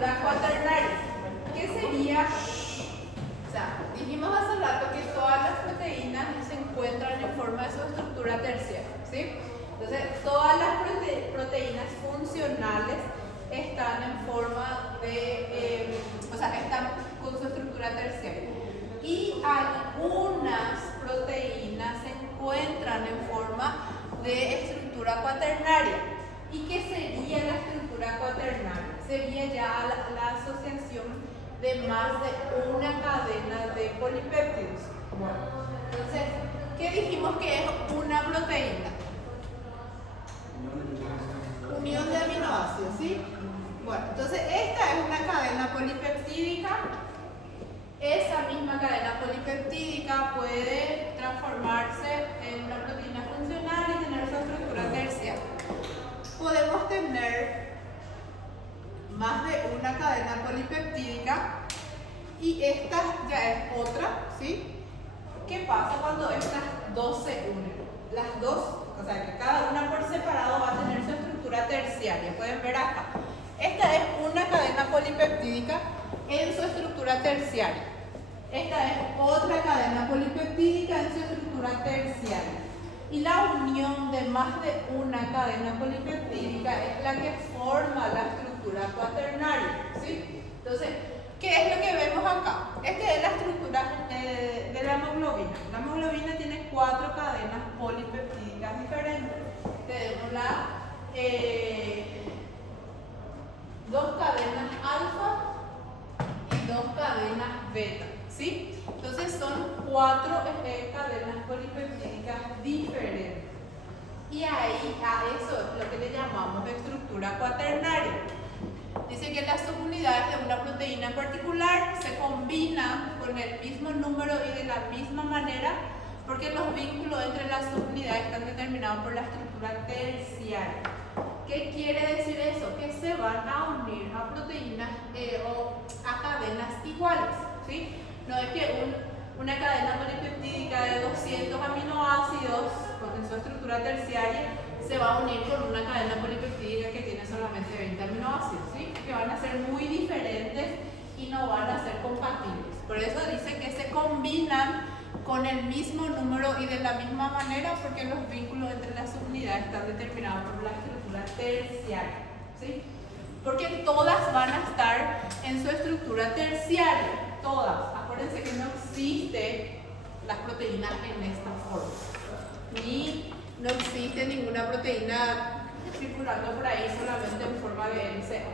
estructura cuaternaria. ¿Qué sería? O sea, dijimos hace rato que todas las proteínas se encuentran en forma de su estructura terciaria, ¿sí? Entonces, todas las proteínas funcionales están en forma de, o sea, están con su estructura terciaria. Y algunas proteínas se encuentran en forma de estructura cuaternaria. ¿Y qué sería la estructura cuaternaria? Sería ya la asociación de más de una cadena de polipéptidos. Bueno, entonces, ¿qué dijimos que es una proteína? Unión de aminoácidos, ¿sí? Bueno, entonces esta es una cadena polipeptídica. Esa misma cadena polipeptídica puede transformarse en una proteína funcional y tener su estructura terciaria. Podemos tener más de una cadena polipeptídica y esta ya es otra, ¿sí? ¿Qué pasa cuando estas dos se unen? Las dos, o sea que cada una por separado va a tener su estructura terciaria. Pueden ver acá. Esta es una cadena polipeptídica en su estructura terciaria. Esta es otra cadena polipeptídica en su estructura terciaria. Y la unión de más de una cadena polipeptídica es la que forma la estructura cuaternaria, ¿sí? Entonces, ¿qué es lo que vemos acá? Esta es la estructura de la hemoglobina. La hemoglobina tiene 4 cadenas polipeptídicas diferentes. Tenemos dos cadenas alfa y 2 cadenas beta, ¿sí? Entonces son 4 cadenas polipeptídicas diferentes. Y ahí a eso es lo que le llamamos estructura cuaternaria. Dice que las subunidades de una proteína en particular se combinan con el mismo número y de la misma manera porque los vínculos entre las subunidades están determinados por la estructura terciaria. ¿Qué quiere decir eso? Que se van a unir a proteínas o a cadenas iguales, ¿sí? No es que una cadena polipeptídica de 200 aminoácidos con su estructura terciaria se va a unir con una cadena polipeptídica que tiene solamente 20 aminoácidos, ¿sí? Que van a ser muy diferentes y no van a ser compatibles. Por eso dice que se combinan con el mismo número y de la misma manera porque los vínculos entre las subunidades están determinados por la estructura terciaria, ¿sí? Porque todas van a estar en su estructura terciaria, todas. Acuérdense que no existe las proteínas en esta forma. Ni no existe ninguna proteína circulando por ahí solamente en forma de LCO.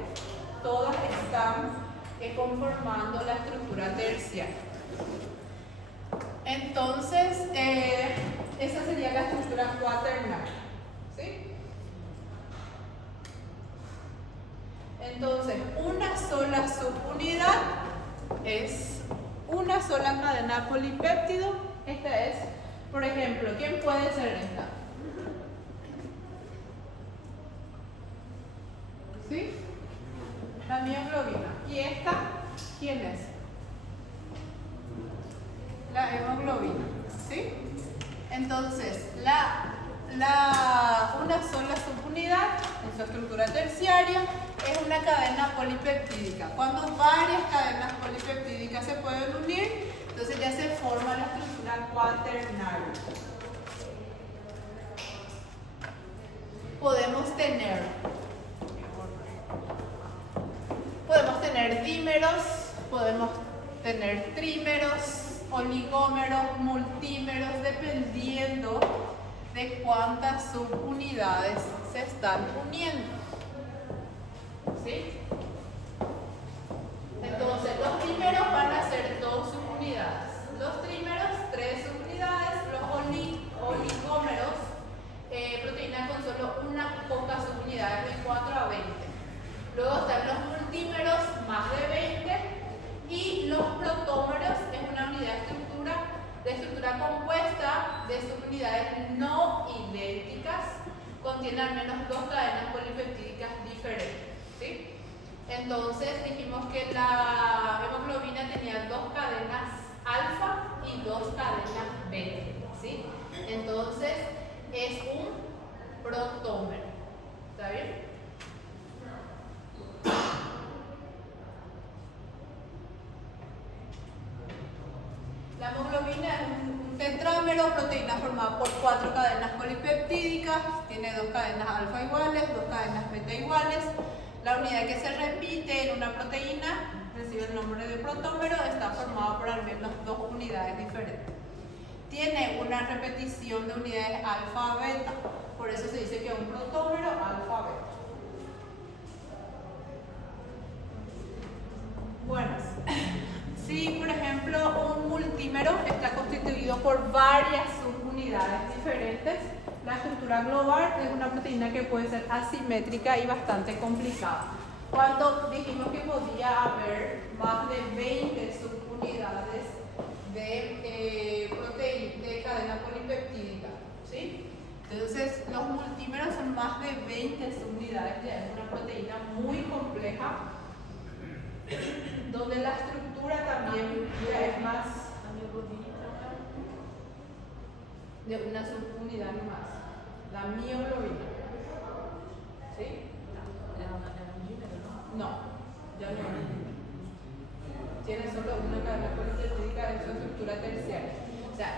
Todas están conformando la estructura terciaria. Entonces, esa sería la estructura cuaternaria, ¿sí? Entonces, una sola subunidad es una sola cadena polipéptido. Esta es, por ejemplo, ¿quién puede ser esta? ¿Sí? La mioglobina. ¿Y esta? ¿Quién es? La hemoglobina, ¿sí? Entonces, una sola subunidad en su estructura terciaria es una cadena polipeptídica. Cuando varias cadenas polipeptídicas se pueden unir, entonces ya se forma la estructura cuaternaria. Podemos tener dímeros, podemos tener trímeros, oligómeros, multímeros, dependiendo de cuántas subunidades se están uniendo, ¿sí? Entonces, los primeros van a ser 2 subunidades, los trímeros 3 subunidades, los oligómeros, proteínas con solo una poca subunidad, de 4 a 20. Luego están los multímeros, más de 20, y los protómeros es una unidad de estructura compuesta de subunidades no idénticas, contiene al menos 2 cadenas polipeptídicas diferentes, ¿sí? Entonces dijimos que la hemoglobina tenía 2 cadenas alfa y 2 cadenas beta, ¿sí? Entonces es un protómero, ¿está bien? polímero, proteína formada por 4 cadenas polipeptídicas, tiene 2 cadenas alfa iguales, 2 cadenas beta iguales. La unidad que se repite en una proteína recibe el nombre de protómero, está formada por al menos 2 unidades diferentes. Tiene una repetición de unidades alfa-beta, por eso se dice que es un protómero alfa-beta. Bueno, si por ejemplo un multímero está constituido por varias subunidades diferentes, la estructura global es una proteína que puede ser asimétrica y bastante complicada. Cuando dijimos que podía haber más de 20 subunidades de proteína de cadena polipeptídica, ¿sí? Entonces los multímeros son más de 20 subunidades, ya es una proteína muy compleja, donde la estructura también ya es más de una subunidad más, la mioglobina. ¿Sí? No, ya no. Tiene solo una cadena polipeptídica en su estructura terciaria. O sea,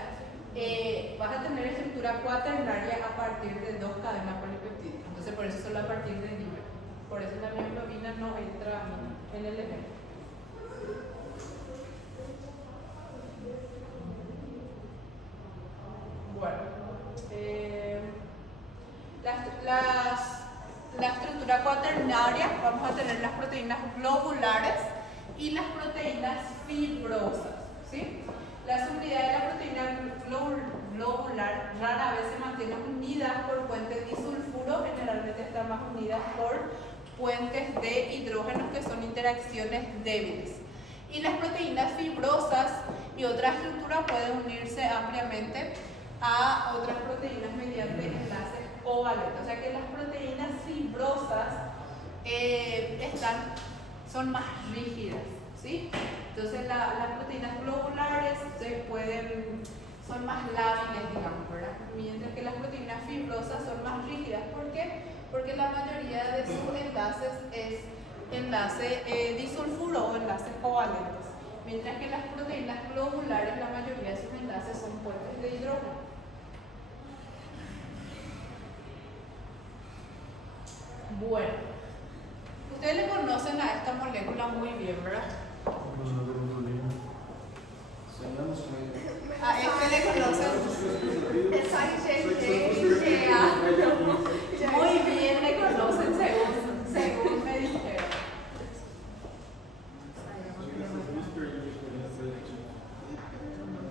vas a tener estructura cuaternaria a partir de 2 cadenas polipeptídicas. Entonces, por eso solo a partir de dímero. Por eso la mioglobina no entra en el ejemplo. Bueno, la estructura cuaternaria, vamos a tener las proteínas globulares y las proteínas fibrosas, ¿sí? Las unidades de la proteína globular rara vez se mantienen unidas por puentes disulfuro, generalmente están más unidas por puentes de hidrógenos que son interacciones débiles. Y las proteínas fibrosas y otras estructuras pueden unirse ampliamente a otras proteínas mediante enlaces covalentes. O sea que las proteínas fibrosas son más rígidas, ¿sí? Entonces las proteínas globulares son más lábiles, digamos, ¿verdad? Mientras que las proteínas fibrosas son más rígidas. ¿Por qué? Porque la mayoría de sus enlaces es enlace disulfuro o enlaces covalentes. Mientras que las proteínas globulares, la mayoría de sus enlaces son puentes de hidrógeno. Bueno, ustedes le conocen a esta molécula muy bien, ¿verdad? A este le conocen. Muy bien le conocen según me dijeron.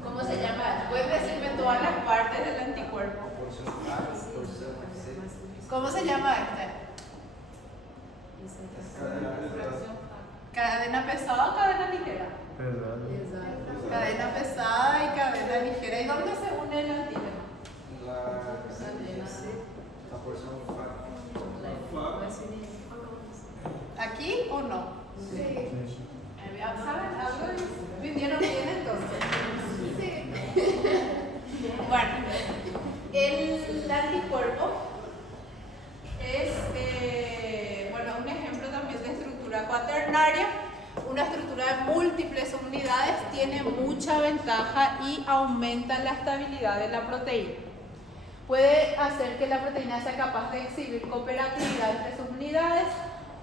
¿Cómo se llama? ¿Puedes decirme todas las partes del anticuerpo? ¿Cómo se llama este? ¿Cadena pesada o cadena ligera? Cadena pesada y cadena ligera. ¿Y dónde se une el antígeno? ¿Aquí o no? Sí. ¿Saben algo? ¿Vivieron bien entonces? Sí. Bueno, el anticuerpo es un ejemplo también de estructura cuaternaria. Una estructura de múltiples unidades tiene mucha ventaja y aumenta la estabilidad de la proteína. Puede hacer que la proteína sea capaz de exhibir cooperatividad entre sus unidades,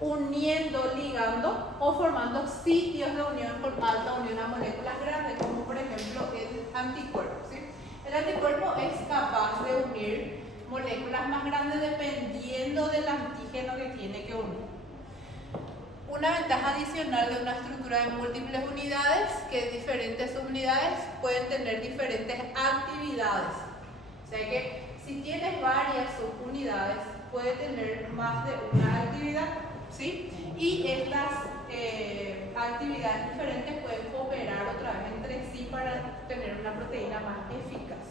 uniendo, ligando o formando sitios de unión con alta unión a moléculas grandes, como por ejemplo el anticuerpo, ¿sí? El anticuerpo es capaz de unir moléculas más grandes dependiendo del antígeno que tiene que unir. Una ventaja adicional de una estructura de múltiples unidades, que diferentes subunidades pueden tener diferentes actividades. O sea que si tienes varias subunidades, puede tener más de una actividad, ¿sí? Y estas actividades diferentes pueden cooperar otra vez entre sí para tener una proteína más eficaz.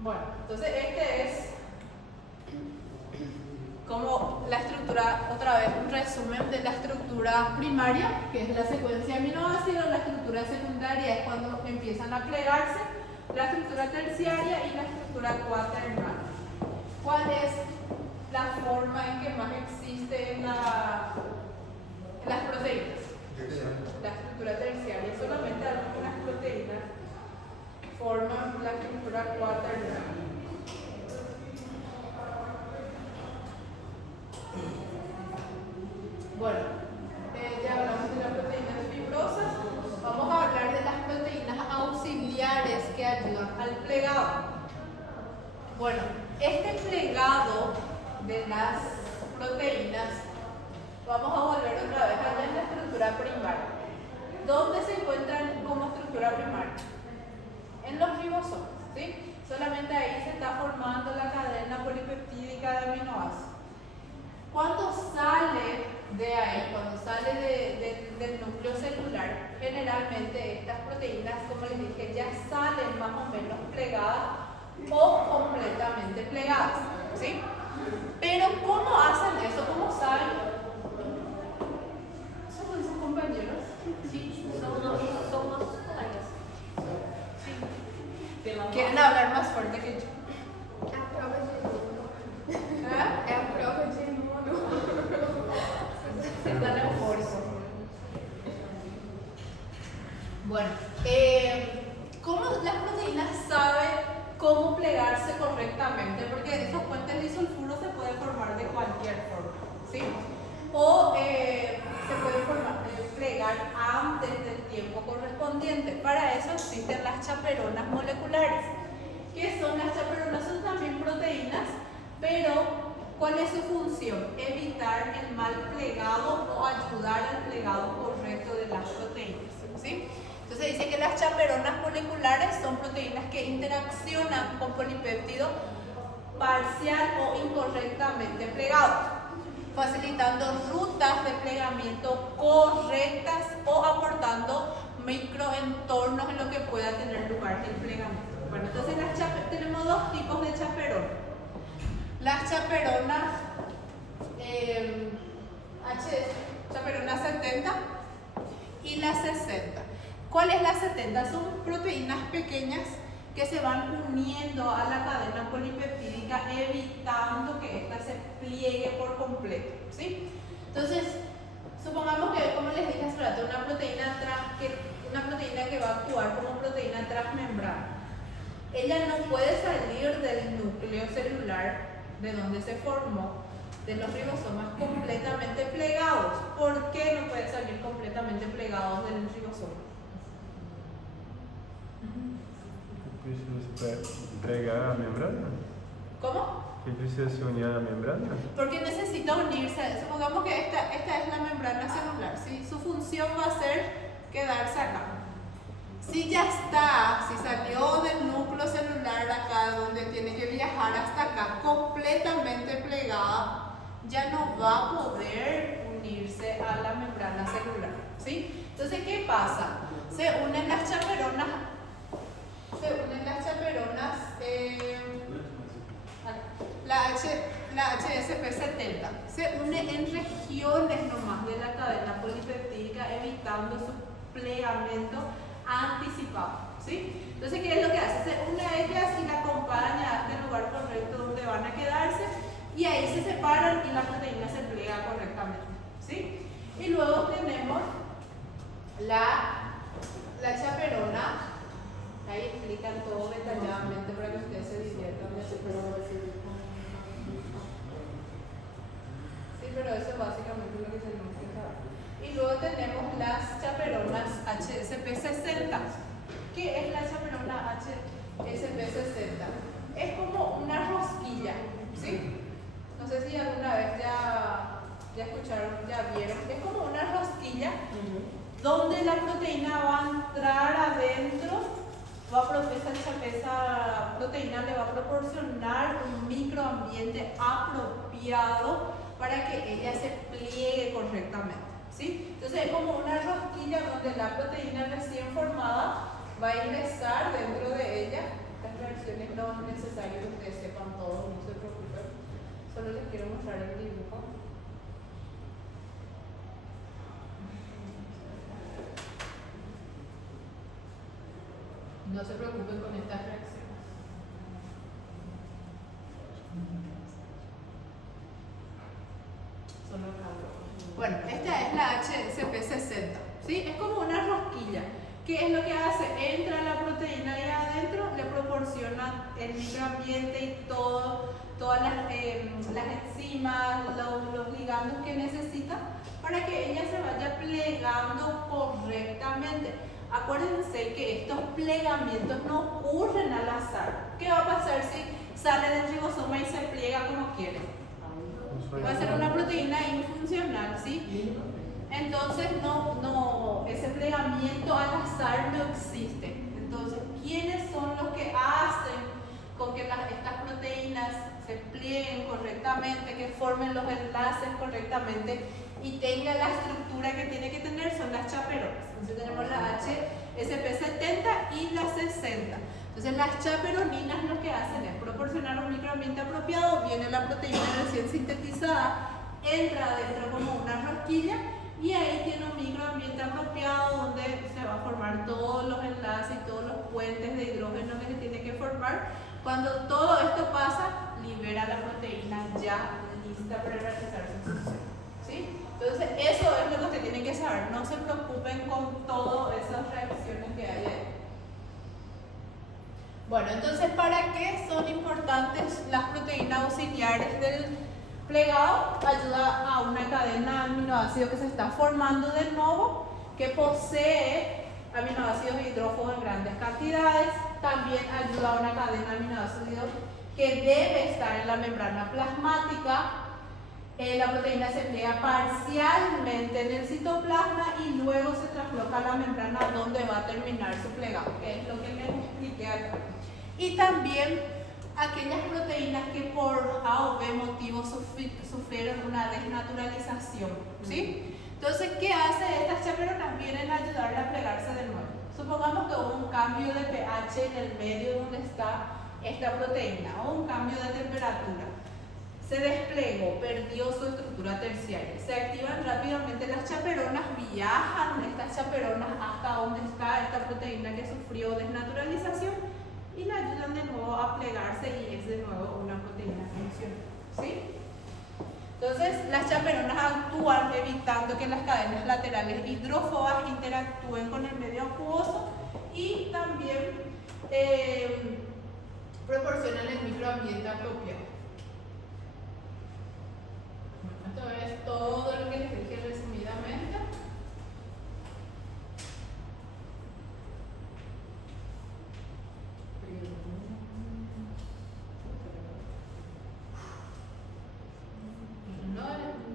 Bueno, entonces este es como la estructura, otra vez un resumen de la estructura primaria, que es la secuencia de aminoácidos. La estructura secundaria es cuando empiezan a plegarse, la estructura terciaria y la estructura cuaternaria. ¿Cuál es la forma en que más existe en las proteínas? La estructura terciaria. Solamente algunas proteínas forman la estructura cuaternaria. Bueno, ya hablamos de las proteínas fibrosas. Vamos a hablar de las proteínas auxiliares que ayudan al plegado. Bueno, este plegado de las proteínas, vamos a volver otra vez allá en la estructura primaria. ¿Dónde se encuentran como estructura primaria? En los ribosomas, ¿sí? Solamente ahí se está formando la cadena polipeptídica de aminoácidos. Cuando sale de ahí, cuando sale del núcleo celular, generalmente estas proteínas, como les dije, ya salen más o menos plegadas o completamente plegadas, ¿sí? Pero ¿cómo hacen eso? ¿Cómo saben? ¿Son sus compañeros? Sí, somos colegas. Sí. ¿Quieren hablar más fuerte que yo? É a prova de mono. ¿Ah? É a prova de mono. Están eufóricos. Bueno, ¿cómo las proteínas saben cómo plegarse correctamente? Porque estos puentes disulfuros se pueden formar de cualquier forma, ¿sí? O se pueden plegar antes del tiempo correspondiente. Para eso existen las chaperonas moleculares. ¿Qué son las chaperonas? Son también proteínas, pero ¿cuál es su función? Evitar el mal plegado o ayudar al plegado correcto de las proteínas, ¿sí? Entonces dice que las chaperonas moleculares son proteínas que interaccionan con polipéptidos parcial o incorrectamente plegados, facilitando rutas de plegamiento correctas o aportando microentornos en lo que pueda tener lugar el plegamiento. Bueno, entonces tenemos dos tipos de chaperonas. Las chaperonas chaperona 70 y la 60. ¿Cuál es la 70? Son proteínas pequeñas que se van uniendo a la cadena polipeptídica, evitando que ésta se pliegue por completo, ¿sí? Entonces, supongamos que, como les dije hace rato, una proteína que va a actuar como proteína transmembrana. Ella no puede salir del núcleo celular de donde se formó, de los ribosomas, completamente plegados. ¿Por qué no puede salir completamente plegados del ribosoma? ¿Precisa plegar a membrana? ¿Cómo? ¿Qué precisa se unir a la membrana? Porque necesita unirse. Supongamos que esta es la membrana celular, ¿sí? Su función va a ser quedarse acá. Si ya está, si salió del núcleo celular acá, donde tiene que viajar hasta acá, completamente plegada, ya no va a poder unirse a la membrana celular, ¿sí? Entonces, ¿qué pasa? Se unen las chaperonas, la HSP70, se une en regiones nomás de la cadena polipeptídica, evitando su plegamiento anticipado, ¿sí? Entonces, ¿qué es lo que hace? Se une a ellas y la acompaña hasta el lugar correcto donde van a quedarse, y ahí se separan y la proteína se pliega correctamente, ¿sí? Y luego tenemos la chaperona. Ahí explican todo detalladamente para que ustedes se diviertan. Sí, pero eso básicamente es lo que tenemos que saber. Y luego tenemos las chaperonas HSP60. ¿Qué es la chaperona HSP60? Es como una rosquilla, ¿sí? No sé si alguna vez ya escucharon, ya vieron. Es como una rosquilla donde la proteína va a entrar adentro. Esa proteína le va a proporcionar un microambiente apropiado para que ella se pliegue correctamente, ¿sí? Entonces es como una rosquilla donde la proteína recién formada va a ingresar dentro de ella. Estas reacciones no es necesario que ustedes sepan todo, no se preocupen. Solo les quiero mostrar el dibujo. No se preocupen con estas reacciones. Bueno, esta es la HSP60, ¿sí? Es como una rosquilla. ¿Qué es lo que hace? Entra la proteína ahí adentro, le proporciona el microambiente y todas las enzimas, los ligandos que necesita para que ella se vaya plegando correctamente. Acuérdense que estos plegamientos no ocurren al azar. ¿Qué va a pasar si sale del ribosoma y se pliega como quiere? Va a ser una proteína infuncional, ¿sí? Entonces ese plegamiento al azar no existe. Entonces, ¿quiénes son los que hacen con que estas proteínas se plieguen correctamente, que formen los enlaces correctamente y tengan la estructura que tiene que tener? Son las chaperonas. Entonces tenemos la HSP70 y la 60. Entonces las chaperoninas lo que hacen es proporcionar un microambiente apropiado, viene la proteína recién sintetizada, entra adentro como una rosquilla y ahí tiene un microambiente apropiado donde se va a formar todos los enlaces y todos los puentes de hidrógeno que se tiene que formar. Cuando todo esto pasa, libera la proteína ya lista para realizar su función, ¿sí? Entonces eso es lo que ustedes tienen que saber, no se preocupen con todas esas reacciones que hay ahí. Bueno, entonces, ¿para qué son importantes las proteínas auxiliares del plegado? Ayuda a una cadena de aminoácidos que se está formando de nuevo, que posee aminoácidos hidrófobos en grandes cantidades. También ayuda a una cadena de aminoácidos que debe estar en la membrana plasmática. La proteína se pliega parcialmente en el citoplasma y luego se trasloca a la membrana donde va a terminar su plegado, que es lo que les expliqué acá. Y también aquellas proteínas que por A o B motivo sufrieron una desnaturalización, ¿sí? Entonces, ¿qué hace estas chaperonas? Vienen a ayudarle a plegarse de nuevo. Supongamos que hubo un cambio de pH en el medio donde está esta proteína o un cambio de temperatura. Se desplegó, perdió su estructura terciaria. Se activan rápidamente las chaperonas, viajan estas chaperonas hasta donde está esta proteína que sufrió desnaturalización y la ayudan de nuevo a plegarse y es de nuevo una proteína funcional, ¿sí? Entonces, las chaperonas actúan evitando que las cadenas laterales hidrófobas interactúen con el medio acuoso y también proporcionan el microambiente apropiado. Esto es todo lo que les dije resumidamente.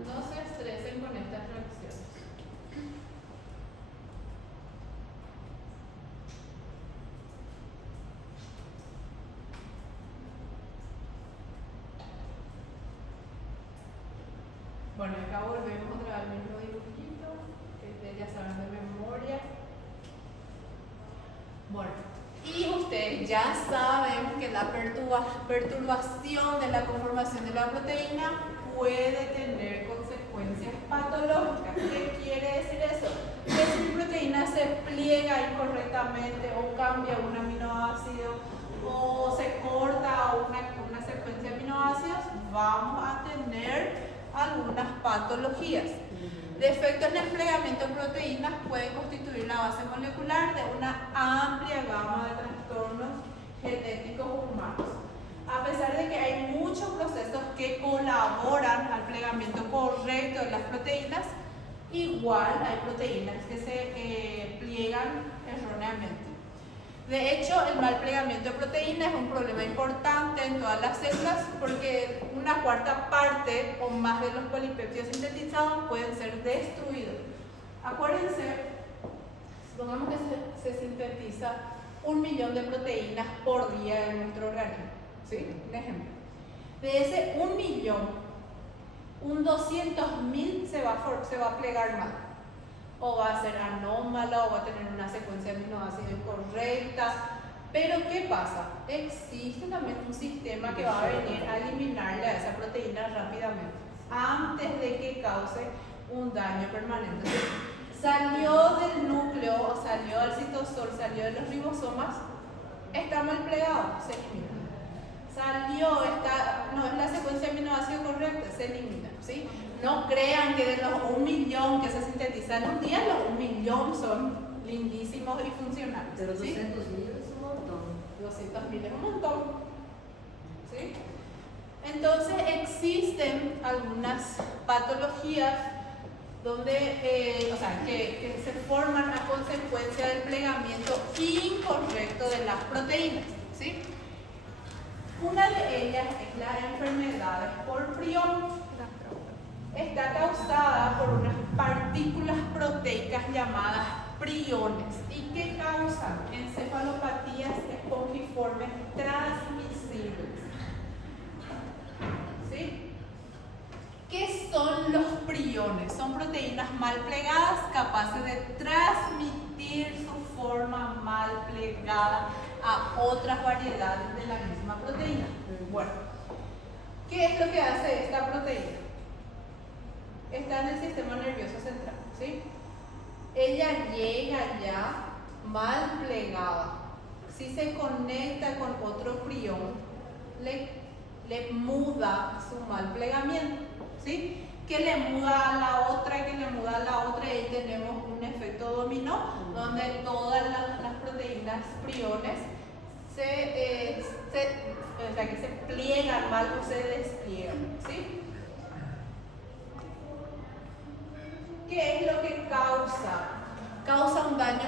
No se estresen con estas reacciones. Bueno, acá volvemos otra vez al mismo dibujito, que ustedes ya saben de memoria. Bueno, y ustedes ya saben que la perturbación de la conformación de la proteína puede tener consecuencias patológicas. ¿Qué quiere decir eso? Que si la proteína se pliega incorrectamente o cambia un aminoácido o se corta una secuencia de aminoácidos, vamos a tener algunas patologías. Defectos en el plegamiento de proteínas pueden constituir la base molecular de una amplia gama de trastornos genéticos humanos. A pesar de que hay muchos procesos que colaboran al plegamiento correcto de las proteínas, igual hay proteínas que se pliegan erróneamente. De hecho, el mal plegamiento de proteínas es un problema importante en todas las células porque una cuarta parte o más de los polipéptidos sintetizados pueden ser destruidos. Acuérdense, supongamos que se sintetiza 1 millón de proteínas por día en nuestro organismo, ¿sí? Un ejemplo. De ese 1 millón, un 200.000 se va a plegar mal. O va a ser anómala o va a tener una secuencia de aminoácidos incorrecta. Pero ¿qué pasa? Existe también un sistema que va a venir a eliminarle a esa proteína rápidamente antes de que cause un daño permanente. Entonces, salió del núcleo, o salió del citosol, salió de los ribosomas, está mal plegado, se elimina. No es la secuencia de aminoácidos correcta, se elimina, ¿sí? No crean que de los 1 millón que se sintetizan en un día, los 1 millón son lindísimos y funcionales. Pero 200.000 ¿sí? es un montón. 200.000 es un montón. ¿Sí? Entonces existen algunas patologías donde, que se forman a consecuencia del plegamiento incorrecto de las proteínas. ¿Sí? Una de ellas es la enfermedad por prión. Está causada por unas partículas proteicas llamadas priones y que causan encefalopatías espongiformes transmisibles. ¿Sí? ¿Qué son los priones? Son proteínas mal plegadas capaces de transmitir su forma mal plegada a otras variedades de la misma proteína. Bueno, ¿qué es lo que hace esta proteína? Está en el sistema nervioso central, ¿sí? Ella llega ya mal plegada. Si se conecta con otro prión, le muda su mal plegamiento, ¿sí? Que le muda a la otra, que le muda a la otra, y ahí tenemos un efecto dominó, donde todas las proteínas priones que se pliegan mal o se despliegan, ¿sí? ¿Qué es lo que causa? Causa un daño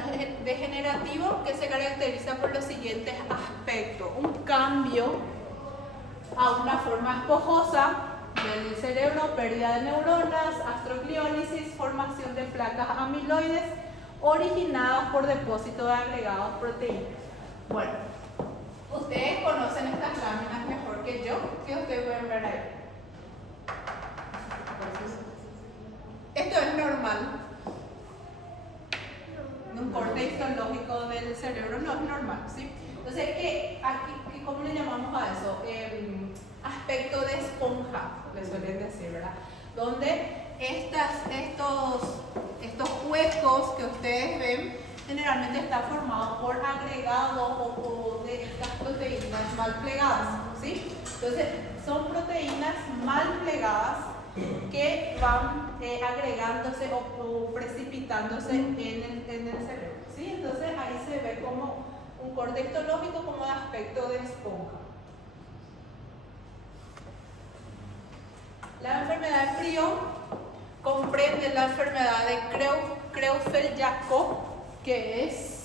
degenerativo que se caracteriza por los siguientes aspectos. Un cambio a una forma esponjosa del cerebro, pérdida de neuronas, astrocliólisis, formación de placas amiloides originadas por depósito de agregados proteínas. Bueno, ustedes conocen estas láminas mejor que yo. ¿Qué ustedes pueden ver ahí? Esto es normal. Un corte histológico del cerebro no es normal, ¿sí? Entonces, ¿cómo le llamamos a eso? Aspecto de esponja, le suelen decir, ¿verdad? Donde estos huecos que ustedes ven generalmente están formados por agregados o de estas proteínas mal plegadas, ¿sí? Entonces, son proteínas mal plegadas que van agregándose o precipitándose en el cerebro, ¿sí? Entonces ahí se ve como un corte histológico como de aspecto de esponja. La enfermedad de prión comprende la enfermedad de Creutzfeldt-Jakob, que es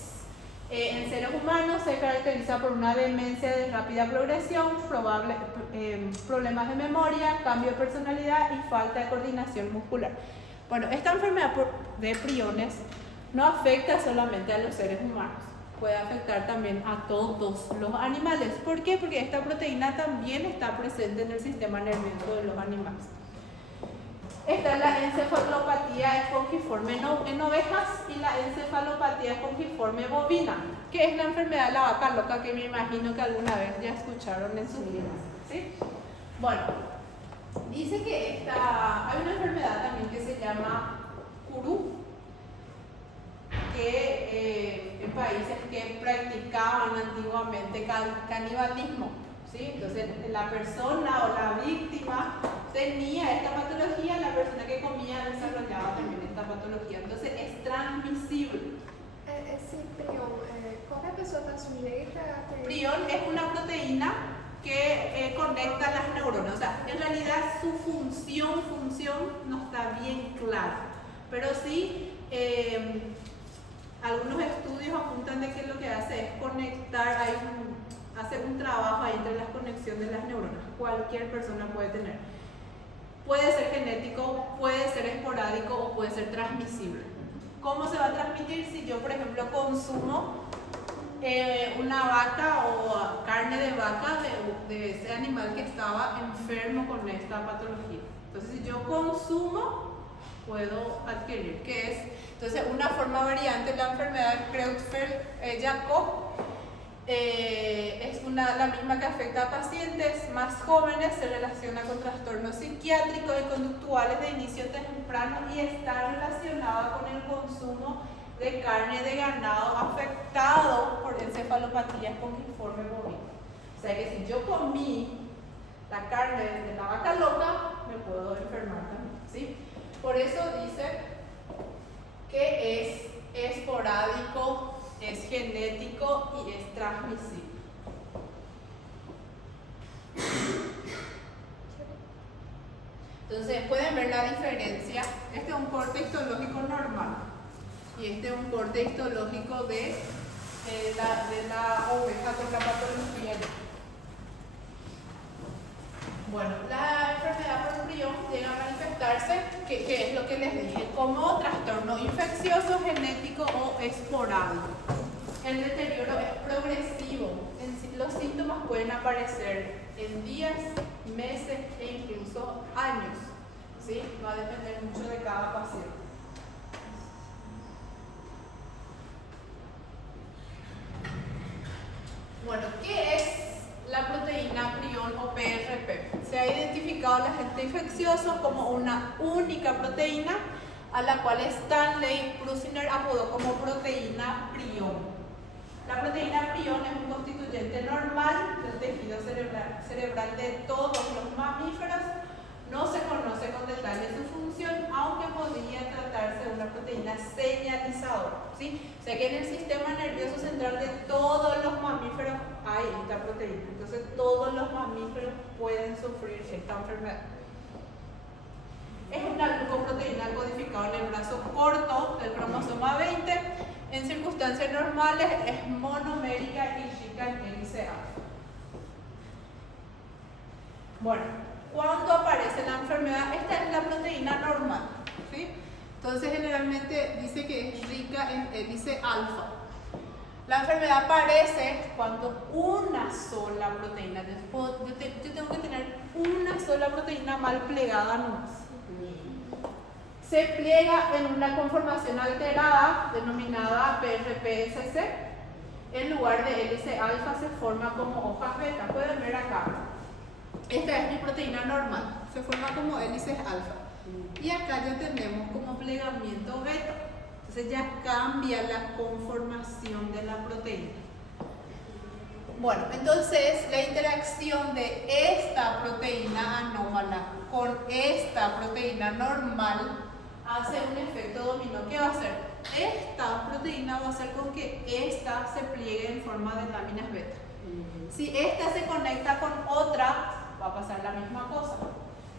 en seres humanos se caracteriza por una demencia de rápida progresión, problemas de memoria, cambio de personalidad y falta de coordinación muscular. Bueno, esta enfermedad de priones no afecta solamente a los seres humanos, puede afectar también a todos los animales. ¿Por qué? Porque esta proteína también está presente en el sistema nervioso de los animales. Está la encefalopatía espongiforme en ovejas y la encefalopatía espongiforme bovina, que es la enfermedad de la vaca loca, que me imagino que alguna vez ya escucharon en sus vidas, ¿sí? Bueno, dice que hay una enfermedad también que se llama Kuru, que en países que practicaban antiguamente canibalismo, ¿sí? Entonces la persona o la víctima tenía esta patología, la persona que comía desarrollaba también esta patología. Entonces es transmisible. Esse prion, qualquer pessoa transmite? Prion es una proteína que conecta las neuronas. O sea, en realidad su función no está bien clara, pero sí algunos estudios apuntan de que lo que hace es conectar, hace un trabajo ahí entre la conexión de las neuronas. Cualquier persona puede tener. Puede ser genético, puede ser esporádico o puede ser transmisible. ¿Cómo se va a transmitir? Si yo, por ejemplo, consumo una vaca o carne de vaca de ese animal que estaba enfermo con esta patología. Entonces, si yo consumo, puedo adquirir. ¿Qué es? Entonces, una forma variante de la enfermedad de Creutzfeldt-Jakob es la misma que afecta a pacientes más jóvenes, se relaciona con trastornos psiquiátricos y conductuales de inicio temprano y está relacionada con el consumo de carne de ganado afectado por encefalopatía espongiforme bovina. O sea que si yo comí la carne de la vaca loca, me puedo enfermar también, ¿sí? Por eso dice que es esporádico, es genético y es transmisible. Entonces pueden ver la diferencia. Este es un corte histológico normal y este es un corte histológico de la oveja con la patología. Bueno, la enfermedad por prión llega a manifestarse, que es lo que les dije, como trastorno infeccioso, genético o esporádico. El deterioro es progresivo. Los síntomas pueden aparecer en días, meses e incluso años. ¿Sí? Va a depender mucho de cada paciente. Bueno, ¿qué es la proteína prión o PRP? Se ha identificado el agente infeccioso como una única proteína a la cual Stanley Prusiner apodó como proteína prión. La proteína prión es un constituyente normal del tejido cerebral de todos los mamíferos. No se conoce con detalle su función, aunque podría tratarse de una proteína señalizadora. ¿Sí? O sea que en el sistema nervioso central de todos los mamíferos hay esta proteína. Entonces todos los mamíferos pueden sufrir esta enfermedad. Es una glucoproteína codificada en el brazo corto del cromosoma 20. En circunstancias normales es monomérica y rica en hélice alfa. Bueno, ¿cuándo aparece la enfermedad? Esta es la proteína normal, ¿sí? Entonces generalmente dice que es rica en hélice alfa. La enfermedad aparece cuando una sola proteína, yo tengo que tener una sola proteína mal plegada nomás. Se pliega en una conformación alterada denominada PRPSC. En lugar de hélice alfa se forma como hojas beta. Pueden ver acá. Esta es mi proteína normal. Se forma como hélices alfa. Y acá ya tenemos como plegamiento beta. Entonces ya cambia la conformación de la proteína. Bueno, entonces la interacción de esta proteína anómala con esta proteína normal hace un efecto dominó. ¿Qué va a hacer? Esta proteína va a hacer con que esta se pliegue en forma de láminas beta. Si esta se conecta con otra, va a pasar la misma cosa.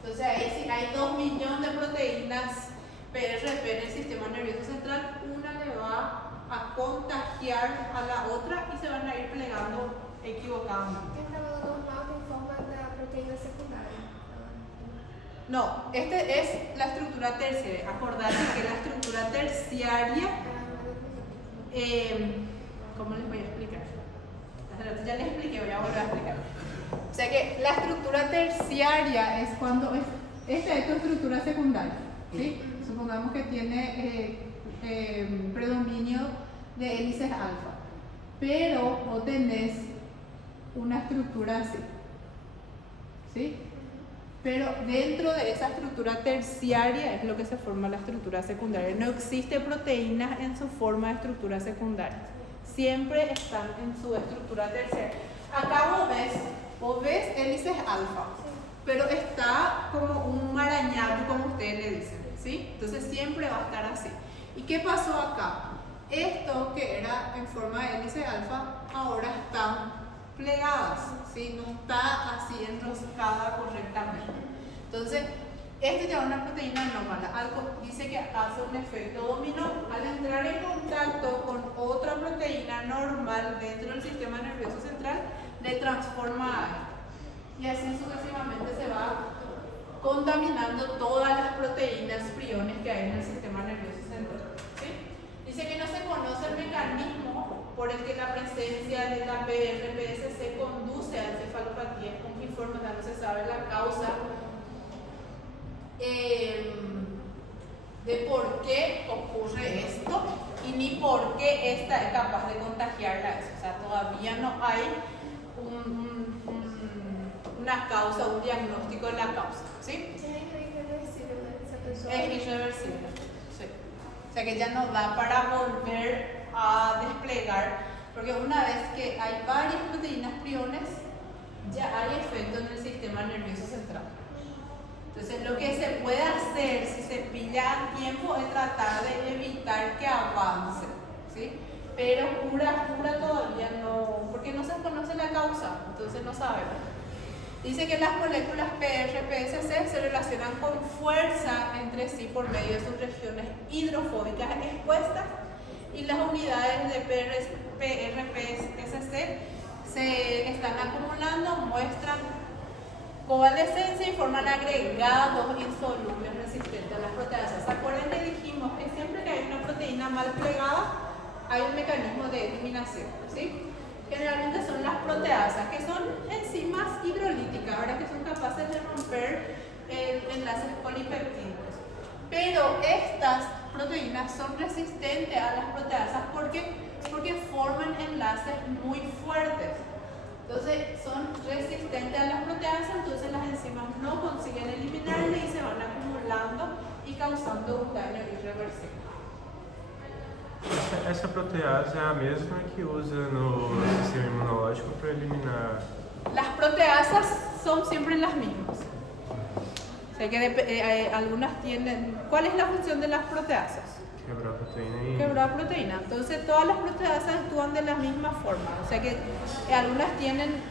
Entonces ahí si hay 2 millones de proteínas PRP en el sistema nervioso central, una le va a contagiar a la otra y se van a ir plegando equivocadamente. El trabajo normal tem forma da proteína secundária. No, este es la estructura terciaria. Acordate que la estructura terciaria, ¿cómo les voy a explicar? Ya les expliqué, voy a volver a explicar. O sea que la estructura terciaria es cuando esta es tu estructura secundaria, ¿sí? Supongamos que tiene predominio de hélices alfa, pero vos tenés una estructura así, ¿sí? Pero dentro de esa estructura terciaria es lo que se forma la estructura secundaria. No existe proteínas en su forma de estructura secundaria. Siempre están en su estructura terciaria. Acá vos ves hélices alfa, pero está como un marañado, como ustedes le dicen, ¿sí? Entonces siempre va a estar así. ¿Y qué pasó acá? Esto que era en forma de hélice alfa, ahora están plegadas, ¿sí? No está así enroscada correctamente. Entonces, este ya es una proteína anómala. Algo dice que hace un efecto dominó. Al entrar en contacto con otra proteína normal dentro del sistema nervioso central, le transforma a esta. Y así sucesivamente se va contaminando todas las proteínas priones que hay en el sistema nervioso central, ¿sí? Dice que no se conoce el mecanismo por el que la presencia de la PRPSC conduce a encefalopatías pungiformes, no se sabe la causa de por qué ocurre esto y ni por qué esta es capaz de contagiarla a eso. O sea, todavía no hay una causa, un diagnóstico de la causa, ¿sí? É irreversível, né? Essa pessoa. Es irreversible, sí. O sea que ya no da para volver a desplegar, porque una vez que hay varias proteínas priones, ya hay efecto en el sistema nervioso central. Entonces, lo que se puede hacer si se pilla a tiempo es tratar de evitar que avance, ¿sí? Pero cura todavía no, porque no se conoce la causa, entonces no sabemos. Dice que las moléculas PR, PSC se relacionan con fuerza entre sí por medio de sus regiones hidrofóbicas expuestas y las unidades de PR, PSC se están acumulando, muestran coalescencia y forman agregados insolubles resistentes a las proteasas. ¿Se acuerdan que dijimos que siempre que hay una proteína mal plegada hay un mecanismo de eliminación? ¿Sí? Generalmente son las proteasas, que son enzimas hidrolíticas, ¿verdad? Que son capaces de romper enlaces polipeptídicos. Pero estas proteínas son resistentes a las proteasas porque forman enlaces muy fuertes. Entonces son resistentes a las proteasas, entonces las enzimas no consiguen eliminarlas y se van acumulando y causando un daño irreversible. Essa protease é a mesma que usa no sistema imunológico para eliminar. Las proteasas son siempre las mismas. O sea que algunas tienen... ¿Cuál es la función de las proteasas? Quebrar proteína e. Quebrar proteína. Entonces todas las proteasas actúan de la misma forma. O sea que algunas tienen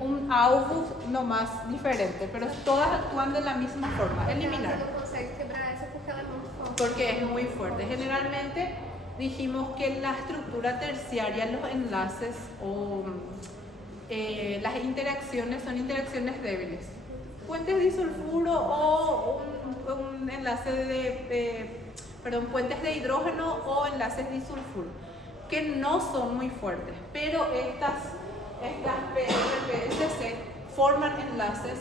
un AUVUS nomás diferente, pero todas actúan de la misma forma. Eliminar. Ela não consegue quebrar essa porque ela é muito forte. Porque es muy fuerte. Generalmente dijimos que la estructura terciaria, los enlaces o las interacciones son interacciones débiles. Puentes disulfuro o un enlace puentes de hidrógeno o enlaces disulfuro, que no son muy fuertes, pero estas PRPSC forman enlaces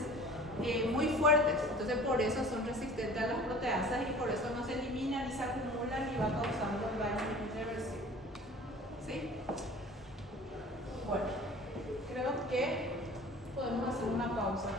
muy fuertes, entonces por eso son resistentes a las proteasas y por eso no se eliminan y se acumulan y va causando daño irreversible. ¿Sí? Bueno, creo que podemos hacer una pausa.